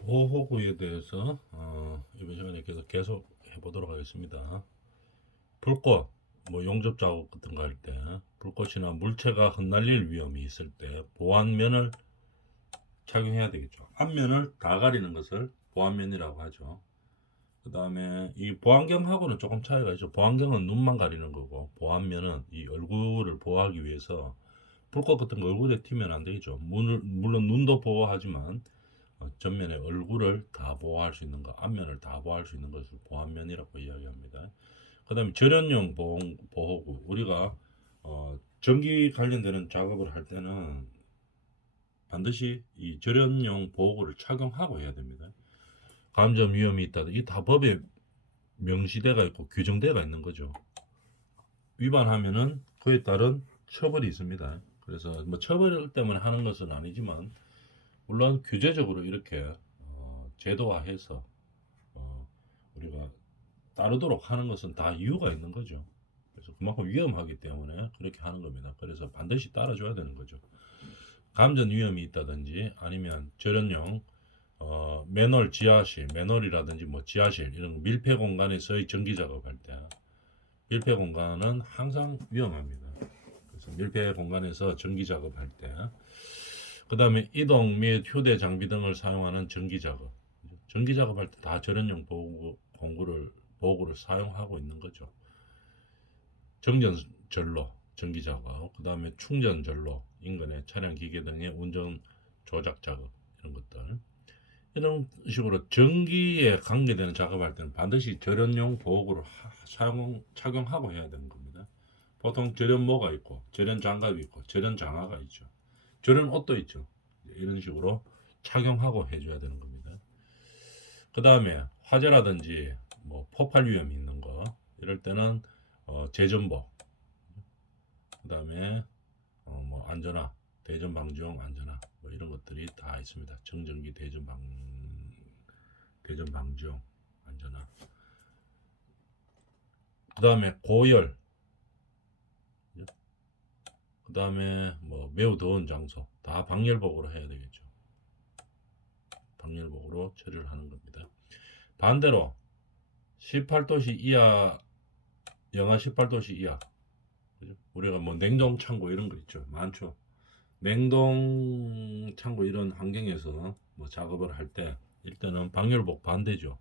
보호구에 대해서 이번 시간에 계속 해보도록 하겠습니다. 불꽃, 뭐 용접 작업 같은 거 할 때 불꽃이나 물체가 흩날릴 위험이 있을 때 보안면을 착용해야 되겠죠. 앞면을 다 가리는 것을 보안면이라고 하죠. 그 다음에 이 보안경하고는 조금 차이가 있죠. 보안경은 눈만 가리는 거고 보안면은 이 얼굴을 보호하기 위해서 불꽃 같은 거 얼굴에 튀면 안 되겠죠. 물론 눈도 보호하지만 전면에 얼굴을 다 보호할 수 있는 것, 앞면을 다 보호할 수 있는 것을 보안면이라고 이야기합니다. 그 다음에 절연용 보호구. 우리가 전기 관련되는 작업을 할 때는 반드시 이 절연용 보호구를 착용하고 해야 됩니다. 감전 위험이 있다. 이 다 법에 명시대가 있고 규정대가 있는 거죠. 위반하면은 그에 따른 처벌이 있습니다. 그래서 뭐 처벌 때문에 하는 것은 아니지만 물론 규제적으로 이렇게 제도화해서 우리가 따르도록 하는 것은 다 이유가 있는 거죠. 그래서 그만큼 위험하기 때문에 그렇게 하는 겁니다. 그래서 반드시 따라줘야 되는 거죠. 감전 위험이 있다든지 아니면 절연용 맨홀 지하실, 맨홀이라든지 뭐 지하실 이런 밀폐 공간에서의 전기 작업할 때 밀폐 공간은 항상 위험합니다. 그래서 밀폐 공간에서 전기 작업할 때, 그 다음에 이동 및 휴대 장비 등을 사용하는 전기 작업, 전기 작업할 때 다 절연용 보구를 사용하고 있는 거죠. 정전 전로, 전기 작업, 그 다음에 충전 전로, 인근의 차량 기계 등의 운전 조작 작업 이런 것들. 이런 식으로 전기에 관계되는 작업할 때는 반드시 절연용 보호구를 착용하고 해야 되는 겁니다. 보통 절연모가 있고, 절연 장갑이 있고, 절연 장화가 있죠. 절연 옷도 있죠. 이런 식으로 착용하고 해줘야 되는 겁니다. 그 다음에 화재라든지 뭐 폭발 위험이 있는 거 이럴 때는 재전복, 그 다음에 뭐 안전화, 대전 방지용 안전화 뭐 이런 것들이 다 있습니다. 정전기 대전 방지용 안전화. 그 다음에 고열, 그 다음에 뭐 매우 더운 장소 다 방열복으로 해야 되겠죠. 방열복으로 처리를 하는 겁니다. 반대로 18도씨 이하, 영하 18도씨 이하, 그죠? 우리가 뭐 냉동 창고 이런 거 있죠. 많죠. 냉동 창고 이런 환경에서 뭐 작업을 할 때 일단은 방열복 반대죠.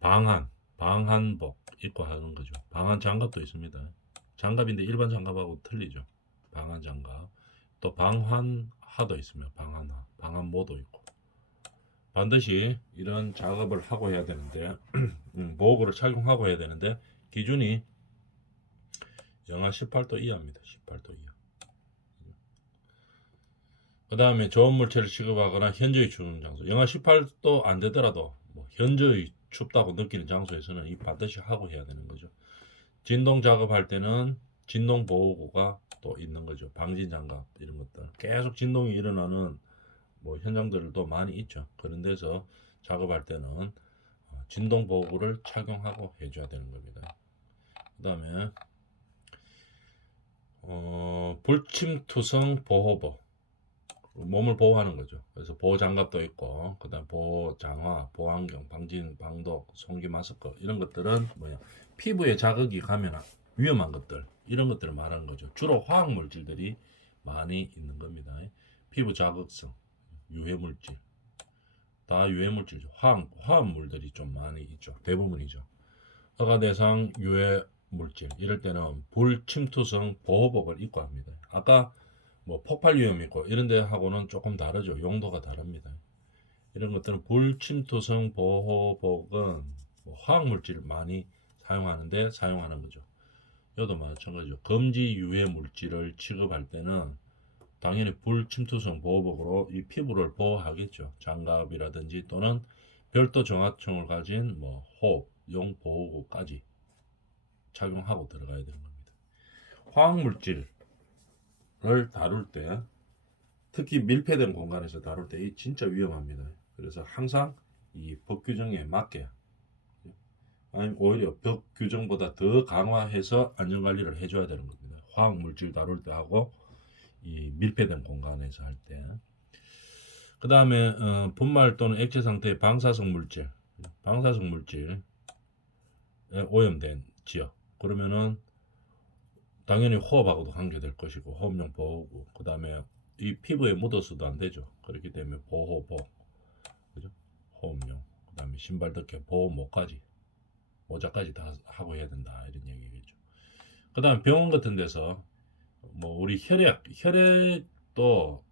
방한복 입고 하는 거죠. 방한 장갑도 있습니다. 장갑인데 일반 장갑하고 틀리죠. 방한 장갑. 또 방한화도 있으며 방한모도 있고. 반드시 이런 작업을 하고 해야 되는데 보호구를 착용하고 해야 되는데 기준이 영하 18도 이하입니다. 18도 이하. 그 다음에 좋은 물체를 취급하거나 현저히 추운 장소. 영하 18도 안 되더라도 뭐 현저히 춥다고 느끼는 장소에서는 이 반드시 하고 해야 되는 거죠. 진동 작업할 때는 진동 보호구가 또 있는 거죠. 방진 장갑 이런 것들. 계속 진동이 일어나는 뭐 현장들도 많이 있죠. 그런 데서 작업할 때는 진동 보호구를 착용하고 해줘야 되는 겁니다. 그 다음에 불침투성 보호복. 몸을 보호하는 거죠. 그래서 보호 장갑도 있고, 그다음 보호 장화, 보호안경, 방진, 방독, 송기 마스크 이런 것들은 뭐야? 피부에 자극이 가면 위험한 것들 이런 것들을 말하는 거죠. 주로 화학 물질들이 많이 있는 겁니다. 피부 자극성, 유해 물질, 다 유해 물질이죠. 화합물들이 좀 많이 있죠. 대부분이죠. 허가 대상 유해 물질 이럴 때는 불침투성 보호복을 입고 합니다. 아까 뭐 폭발 위험이 있고 이런 데하고는 조금 다르죠. 용도가 다릅니다. 이런 것들은 불침투성 보호복은 뭐 화학물질을 많이 사용하는데 사용하는 거죠. 이것도 마찬가지죠. 금지 유해 물질을 취급할 때는 당연히 불침투성 보호복으로 이 피부를 보호하겠죠. 장갑이라든지 또는 별도 정화총을 가진 뭐 호흡용 보호구까지 착용하고 들어가야 되는 겁니다. 화학물질을 다룰 때 특히 밀폐된 공간에서 다룰 때 진짜 위험합니다. 그래서 항상 이 법 규정에 맞게 아니면 오히려 법 규정보다 더 강화해서 안전관리를 해줘야 되는 겁니다. 화학물질 다룰 때 하고 이 밀폐된 공간에서 할 때. 그 다음에 분말 또는 액체 상태의 방사성 물질에 오염된 지역. 그러면은 당연히 호흡하고도 관계될 것이고 호흡용 보호구. 그 다음에 이 피부에 묻어서도 안 되죠. 그렇기 때문에 보호복, 그죠? 호흡용. 그 다음에 신발 덮개, 보호모까지, 모자까지 다 하고 해야 된다 이런 얘기겠죠. 그 다음 병원 같은 데서 뭐 우리 혈액도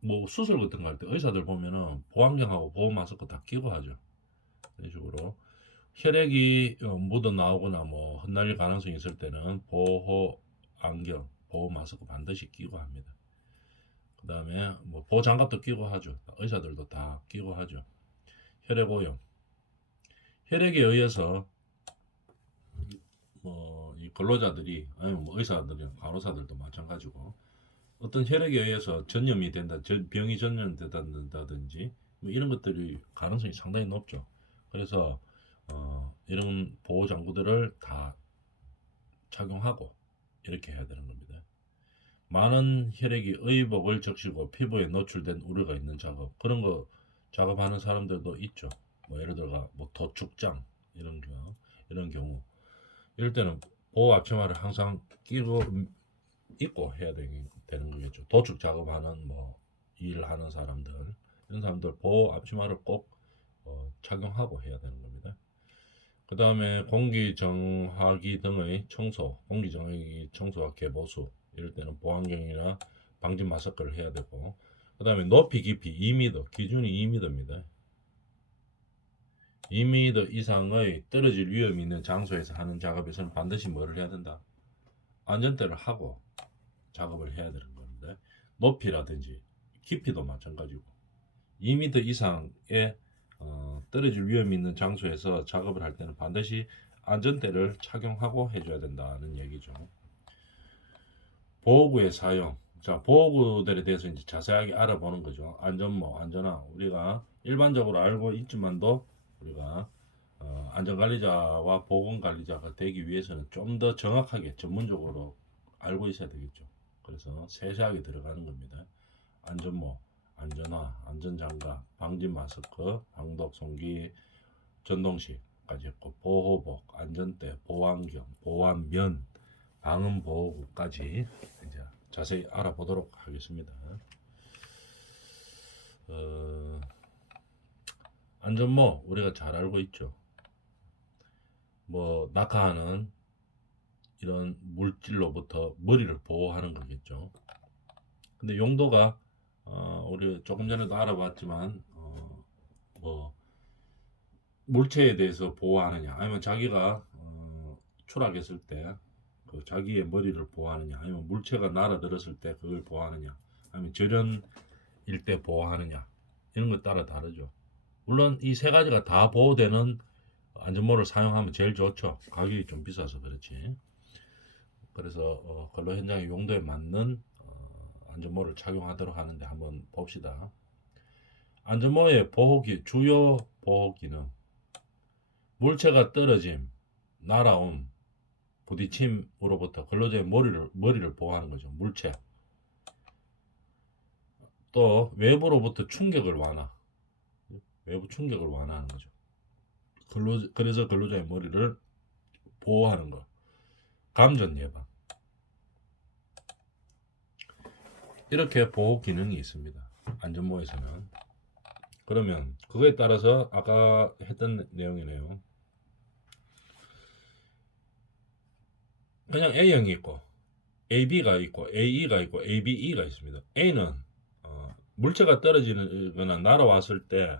뭐 수술 같은 거 할 때 의사들 보면은 보안경하고 보호 마스크 다 끼고 하죠. 이런 식으로 혈액이 묻어 나오거나 뭐 흩날릴 가능성이 있을 때는 보호 안경, 보호 마스크 반드시 끼고 합니다. 그 다음에 뭐 보호 장갑도 끼고 하죠. 의사들도 다 끼고 하죠. 혈액 오염, 혈액에 의해서 뭐 이 근로자들이 아니면 뭐 의사들, 간호사들도 마찬가지고 어떤 혈액에 의해서 전염이 된다, 병이 전염된다든지 뭐 이런 것들이 가능성이 상당히 높죠. 그래서 이런 보호 장구들을 다 착용하고 이렇게 해야 되는 겁니다. 많은 혈액이 의복을 적시고 피부에 노출된 우려가 있는 작업, 그런 거 작업하는 사람들도 있죠. 뭐 예를 들어 뭐 도축장 이런 경우 이럴 때는 보호 앞치마를 항상 끼고 입고 해야 되는 거겠죠. 도축 작업하는 뭐 일하는 사람들, 이런 사람들 보호 앞치마를 꼭 착용하고 해야 되는 겁니다. 그 다음에 공기정화기 등의 청소, 공기정화기 청소와 개보수 이럴 때는 보안경이나 방진 마스크를 해야 되고, 그 다음에 높이 깊이 2m, 기준이 2m입니다. 2m 이상의 떨어질 위험이 있는 장소에서 하는 작업에서는 반드시 뭐를 해야 된다? 안전대를 하고 작업을 해야 되는 건데, 높이라든지 깊이도 마찬가지고 2m 이상의 떨어질 위험이 있는 장소에서 작업을 할 때는 반드시 안전대를 착용하고 해줘야 된다는 얘기죠. 보호구의 사용. 자, 보호구들에 대해서 이제 자세하게 알아보는 거죠. 안전모, 안전화. 우리가 일반적으로 알고 있지만도 우리가 안전관리자와 보건관리자가 되기 위해서는 좀 더 정확하게 전문적으로 알고 있어야 되겠죠. 그래서 세세하게 들어가는 겁니다. 안전모, 안전화, 안전장갑, 방진 마스크, 방독 송기, 전동식까지 했고, 보호복, 안전대, 보안경, 보안면, 방음 보호구까지 이제 자세히 알아보도록 하겠습니다. 안전모 우리가 잘 알고 있죠. 뭐 낙하하는 이런 물질로부터 머리를 보호하는 거겠죠. 근데 용도가 우리 조금 전에도 알아봤지만 뭐 물체에 대해서 보호하느냐, 아니면 자기가 추락했을 때 그 자기의 머리를 보호하느냐, 아니면 물체가 날아들었을 때 그걸 보호하느냐, 아니면 절연일 때 보호하느냐, 이런 것 따라 다르죠. 물론 이 세 가지가 다 보호되는 안전모를 사용하면 제일 좋죠. 가격이 좀 비싸서 그렇지. 그래서 근로 현장의 용도에 맞는 안전모를 착용하도록 하는데 한번 봅시다. 안전모의 주요 보호 기능. 물체가 떨어짐, 날아옴, 부딪힘으로부터 근로자의 머리를 보호하는 거죠. 물체. 또 외부로부터 외부 충격을 완화하는 거죠. 그래서 근로자의 머리를 보호하는 거. 감전 예방. 이렇게 보호 기능이 있습니다. 안전모에서는. 그러면 그거에 따라서 아까 했던 내용이네요. 그냥 A형이 있고 AB가 있고 AE가 있고 ABE가 있습니다. A는 물체가 떨어지거나 날아왔을 때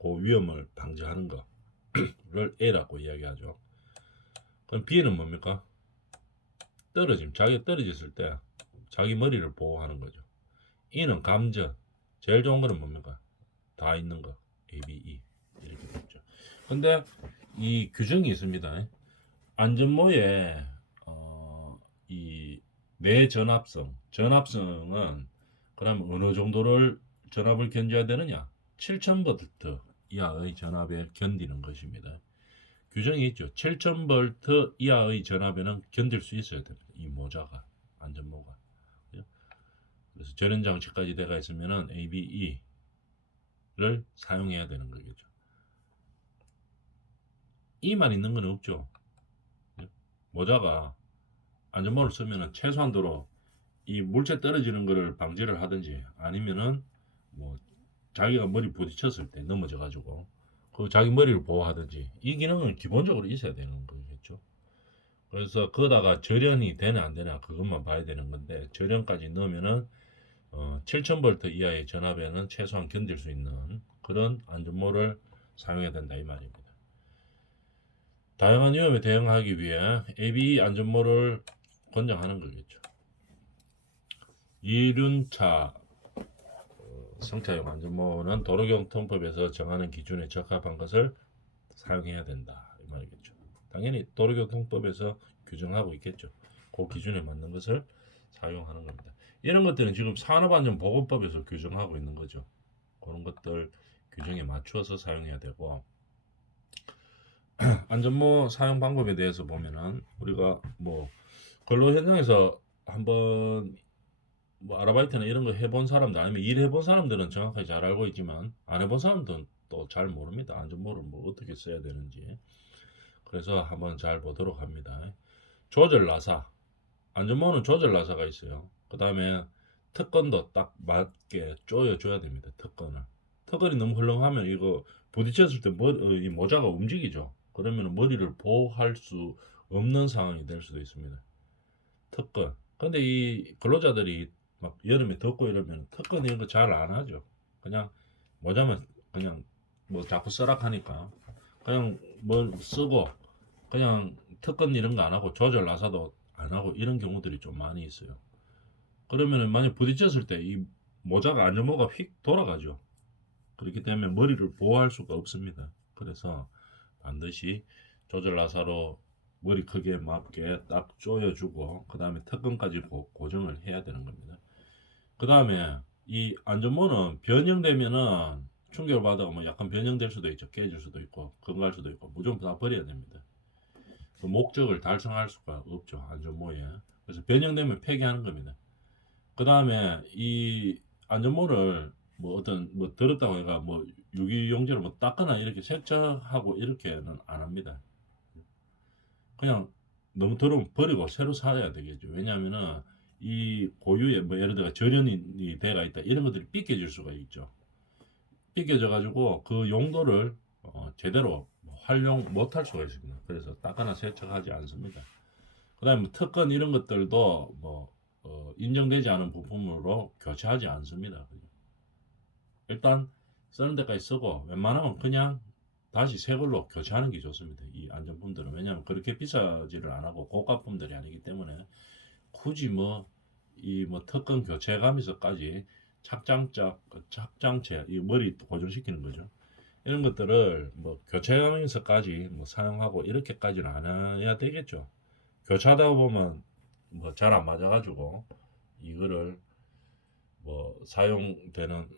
그 위험을 방지하는 거를 A라고 이야기하죠. 그럼 B는 뭡니까? 자기가 떨어졌을 때 자기 머리를 보호하는 거죠. E는 감전. 제일 좋은 거는 뭡니까? 다 있는 거. ABE 이렇게 됐죠. 근데 이 규정이 있습니다. 안전모의 이 전압성은 그럼 어느 정도를 전압을 견뎌야 되느냐? 7000V 이하의 전압에 견디는 것입니다. 규정이 있죠. 7000V 이하의 전압에는 견딜 수 있어야 됩니다. 이 모자가, 안전모가. 그래서 절연 장치까지 돼가 있으면은 ABE를 사용해야 되는 거겠죠. E만 있는 건 없죠. 모자가 안전모를 쓰면은 최소한도로 이 물체 떨어지는 거를 방지를 하든지 아니면은 뭐 자기가 머리 부딪혔을 때 넘어져 가지고 그 자기 머리를 보호하든지 이 기능은 기본적으로 있어야 되는 거겠죠. 그래서 거다가 절연이 되나 안 되나 그것만 봐야 되는 건데 절연까지 넣으면은 7000V 이하의 전압에는 최소한 견딜 수 있는 그런 안전모를 사용해야 된다 이 말입니다. 다양한 위험에 대응하기 위해 ABE 안전모를 권장하는 거겠죠. 이륜차 성차용 안전모는 도로교통법에서 정하는 기준에 적합한 것을 사용해야 된다 이 말이겠죠. 당연히 도로교통법에서 규정하고 있겠죠. 그 기준에 맞는 것을 사용하는 겁니다. 이런 것들은 지금 산업안전보건법에서 규정하고 있는 거죠. 그런 것들 규정에 맞추어서 사용해야 되고 안전모 사용 방법에 대해서 보면은 우리가 뭐 근로 현장에서 한번 뭐 아르바이트나 이런 거 해본 사람들 아니면 일해본 사람들은 정확하게 잘 알고 있지만 안 해본 사람들은 또 잘 모릅니다. 안전모를 뭐 어떻게 써야 되는지. 그래서 한번 잘 보도록 합니다. 조절 나사. 안전모는 조절 나사가 있어요. 그 다음에 특건도 딱 맞게 조여줘야 됩니다. 특건을. 특건이 너무 헐렁하면 이거 부딪혔을 때 이 모자가 움직이죠. 그러면 머리를 보호할 수 없는 상황이 될 수도 있습니다. 특건. 근데 이 근로자들이 막 여름에 덥고 이러면 특건 이런 거 잘 안 하죠. 그냥 모자만 그냥 뭐 자꾸 쓰락 하니까 그냥 뭘 쓰고 그냥 특건 이런 거 안 하고 조절 나사도 안 하고 이런 경우들이 좀 많이 있어요. 그러면은 만약 부딪혔을 때 이 모자가 안전모가 휙 돌아가죠. 그렇기 때문에 머리를 보호할 수가 없습니다. 그래서 반드시 조절 나사로 머리 크기에 맞게 딱 조여주고 그 다음에 특근까지 고정을 해야 되는 겁니다. 그 다음에 이 안전모는 변형되면은 충격을 받아가 뭐 약간 변형될 수도 있죠. 깨질 수도 있고 건갈 수도 있고 무조건 다 버려야 됩니다. 그 목적을 달성할 수가 없죠. 안전모에. 그래서 변형되면 폐기하는 겁니다. 그 다음에 이 안전모를 뭐 어떤 뭐 더럽다고 해가 뭐 유기용제로 뭐 닦거나 이렇게 세척하고 이렇게는 안 합니다. 그냥 너무 더러우면 버리고 새로 사야 되겠죠. 왜냐하면은 이 고유의 뭐 예를 들어 절연이 돼가 있다 이런 것들이 삐껴질 수가 있죠. 삐껴져 가지고 그 용도를 제대로 활용 못할 수가 있습니다. 그래서 닦거나 세척하지 않습니다. 그다음에 뭐 특권 이런 것들도 뭐 인정되지 않은 부품으로 교체하지 않습니다. 일단 쓰는 데까지 쓰고 웬만하면 그냥 다시 새 걸로 교체하는 게 좋습니다. 이 안전품들은 왜냐하면 그렇게 비싸지를 안 하고 고가품들이 아니기 때문에 굳이 뭐 이 뭐 특권 교체감에서까지 착장체 이 머리 고정시키는 거죠. 이런 것들을 뭐 교체하면서까지 뭐 사용하고 이렇게까지는 안 해야 되겠죠. 교체하다 보면 뭐 잘 안 맞아가지고 이거를 뭐 사용되는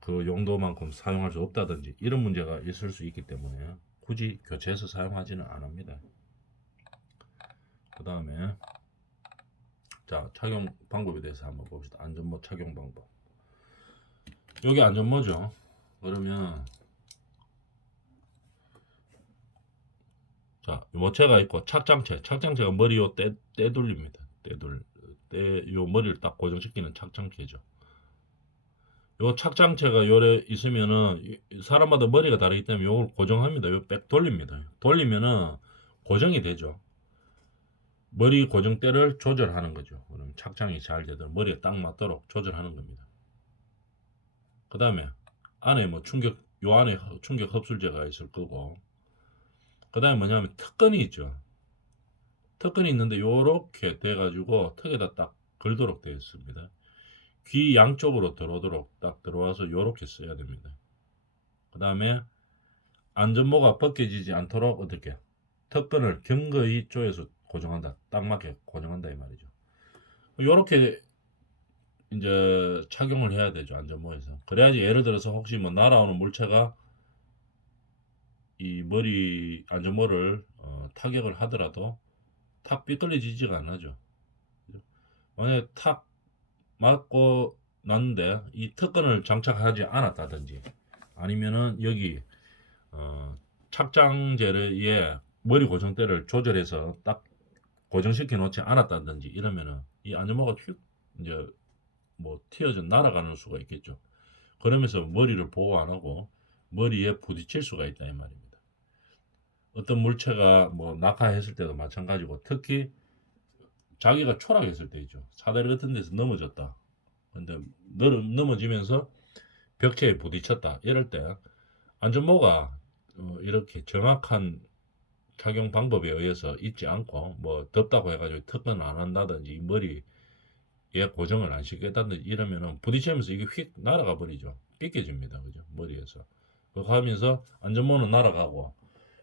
그 용도만큼 사용할 수 없다든지 이런 문제가 있을 수 있기 때문에 굳이 교체해서 사용하지는 않습니다. 그 다음에 자 착용 방법에 대해서 한번 봅시다. 안전모 착용 방법. 여기 안전모죠. 그러면 자 모체가 있고 착장체가 머리 요 떼돌립니다. 요 머리를 딱 고정시키는 착장체죠. 요 착장체가 요래 있으면은 사람마다 머리가 다르기 때문에 요걸 고정합니다. 요 백 돌립니다. 돌리면은 고정이 되죠. 머리 고정대를 조절하는 거죠. 그럼 착장이 잘 되도록 머리에 딱 맞도록 조절하는 겁니다. 그 다음에 안에 뭐 요 안에 충격 흡수제가 있을 거고 그 다음에 뭐냐면 특건이 있죠. 특건이 있는데 요렇게 돼가지고 턱에다 딱 걸도록 되어 있습니다. 귀 양쪽으로 들어오도록 딱 들어와서 요렇게 써야 됩니다. 그 다음에 안전모가 벗겨지지 않도록 어떻게 턱끈을 견고히 조여서 고정한다. 딱 맞게 고정한다 이 말이죠. 요렇게 이제 착용을 해야 되죠. 안전모에서. 그래야지 예를 들어서 혹시 뭐 날아오는 물체가 이 머리 안전모를 타격을 하더라도 탁 삐뚤어지지가 않아죠. 만약에 탁 맞고 났는데 이 특건을 장착하지 않았다든지 아니면은 여기 어, 착장제의 머리 고정대를 조절해서 딱 고정시켜 놓지 않았다든지 이러면은 이 안전모가 휙 이제 뭐 튀어져 날아가는 수가 있겠죠. 그러면서 머리를 보호 안 하고 머리에 부딪힐 수가 있다 이 말입니다. 어떤 물체가 뭐 낙하했을 때도 마찬가지고 특히 자기가 초락했을 때 있죠. 사다리 같은 데서 넘어졌다. 근데 넘어지면서 벽체에 부딪혔다. 이럴 때 안전모가 이렇게 정확한 착용 방법에 의해서 있지 않고 뭐 덥다고 해가지고 특근 안 한다든지 머리에 고정을 안 시켰다든지 이러면은 부딪히면서 이게 휙 날아가 버리죠. 삐껴집니다. 그죠? 머리에서. 그거 하면서 안전모는 날아가고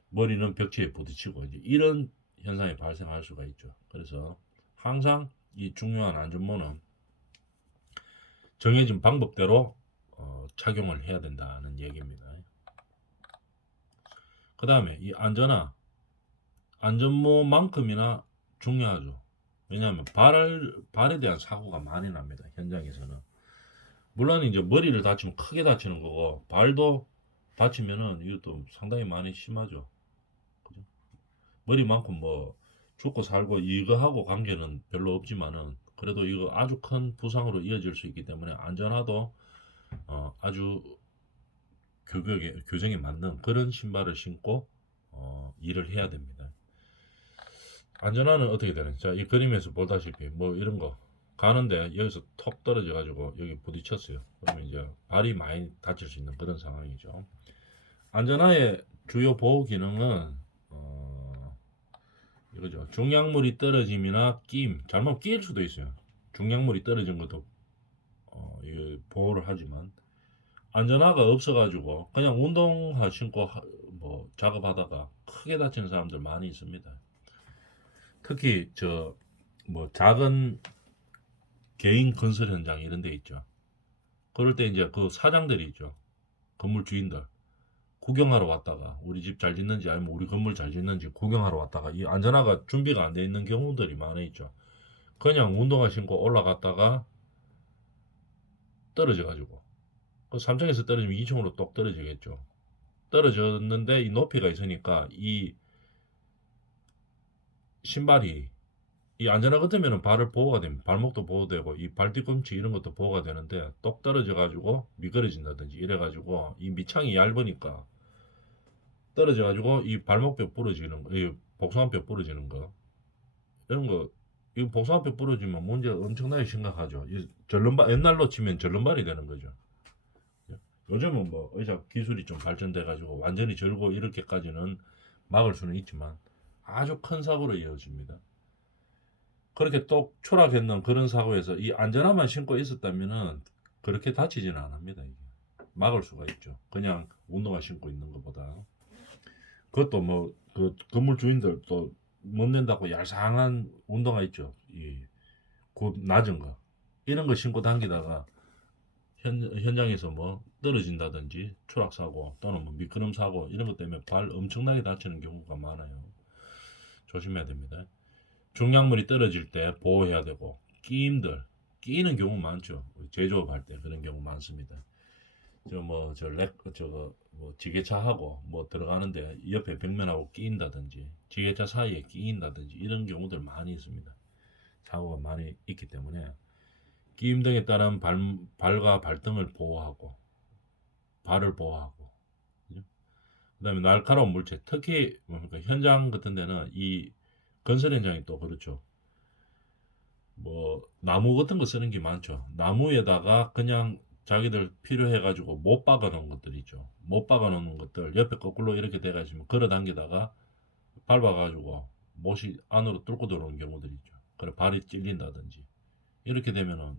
머리는 벽체에 부딪히고 이제 이런 현상이 발생할 수가 있죠. 그래서 항상 이 중요한 안전모는 정해진 방법대로 착용을 해야 된다는 얘기입니다. 그 다음에 이 안전모만큼이나 중요하죠. 왜냐하면 발에 대한 사고가 많이 납니다. 현장에서는. 물론 이제 머리를 다치면 크게 다치는 거고 발도 다치면은 이것도 상당히 많이 심하죠. 그죠? 머리만큼 뭐 죽고 살고 이거하고 관계는 별로 없지만은 그래도 이거 아주 큰 부상으로 이어질 수 있기 때문에 안전화도 아주 교정에 맞는 그런 신발을 신고 일을 해야 됩니다. 안전화는 어떻게 되는? 자, 이 그림에서 보다시피 뭐 이런 거 가는데 여기서 톡 떨어져 가지고 여기 부딪혔어요. 그러면 이제 발이 많이 다칠 수 있는 그런 상황이죠. 안전화의 주요 보호 기능은 이거죠. 중량물이 떨어짐이나 끼임, 잘못 끼일 수도 있어요. 중량물이 떨어진 것도 보호를 하지만 안전화가 없어가지고 그냥 운동화 신고 뭐 작업하다가 크게 다치는 사람들 많이 있습니다. 특히 저 뭐 작은 개인 건설 현장 이런 데 있죠. 그럴 때 이제 그 사장들이 있죠. 건물 주인들 구경하러 왔다가 우리 집 잘 짓는지 아니면 우리 건물 잘 짓는지 구경하러 왔다가 이 안전화가 준비가 안 돼 있는 경우들이 많아 있죠. 그냥 운동화 신고 올라갔다가 떨어져 가지고 그 3층에서 떨어지면 2층으로 똑 떨어지겠죠. 떨어졌는데 이 높이가 있으니까 이 신발이 이 안전화 같으면 발을 보호가 됩니다. 발목도 보호되고 이 발 뒤꿈치 이런 것도 보호가 되는데 똑 떨어져 가지고 미끄러진다든지 이래 가지고 이 밑창이 얇으니까 떨어져 가지고 이 발목뼈 부러지는 거, 이 복숭아뼈 부러지는 거 이런 거 이 복숭아뼈 부러지면 문제 엄청나게 심각하죠. 이 절름발 옛날로 치면 절름발이 되는 거죠. 요즘은 뭐 의학 기술이 좀 발전돼 가지고 완전히 절고 이렇게까지는 막을 수는 있지만 아주 큰 사고로 이어집니다. 그렇게 또 추락했는 그런 사고에서 이 안전화만 신고 있었다면은 그렇게 다치지는 않습니다. 이게. 막을 수가 있죠. 그냥 운동화 신고 있는 것보다. 그것도 뭐 그 건물 주인들 또 못 낸다고 얄쌍한 운동화 있죠. 곧 낮은 거. 이런 거 신고 다니다가 현장에서 뭐 떨어진다든지 추락사고 또는 뭐 미끄럼 사고 이런 것 때문에 발 엄청나게 다치는 경우가 많아요. 조심해야 됩니다. 중량물이 떨어질 때 보호해야 되고 끼이는 경우 많죠. 제조업할 때 그런 경우 많습니다. 저거 뭐 지게차하고 뭐 들어가는데 옆에 벽면하고 끼인다든지 지게차 사이에 끼인다든지 이런 경우들 많이 있습니다. 사고가 많이 있기 때문에 끼임 등에 따른 발과 발등을 보호하고 발을 보호하고 그다음에 날카로운 물체 특히 뭡니까 현장 같은 데는 이 건설 현장이 또 그렇죠. 뭐 나무 같은 거 쓰는 게 많죠. 나무에다가 그냥 자기들 필요해 가지고 못 박아 놓은 것들 있죠. 못 박아 놓은 것들 옆에 거꾸로 이렇게 돼 가지고 걸어 당기다가 밟아 가지고 못이 안으로 뚫고 들어오는 경우들이 있죠. 그래 발이 찔린다든지 이렇게 되면은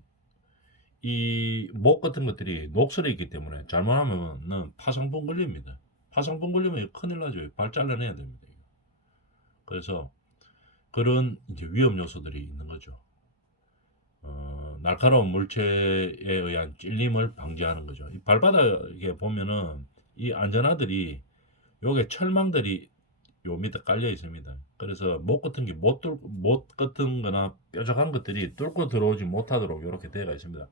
이 목 같은 것들이 녹슬어 있기 때문에 잘못하면은 파상풍 걸립니다. 파상풍 걸리면 큰일 나죠. 발 잘라내야 됩니다. 그래서 그런 이제 위험 요소들이 있는 거죠. 날카로운 물체에 의한 찔림을 방지하는 거죠. 이 발바닥에 보면은 이 안전화들이 요게 철망들이 요 밑에 깔려 있습니다. 그래서 못 같은 게 못 같은 거나 뾰족한 것들이 뚫고 들어오지 못하도록 이렇게 되어 있습니다.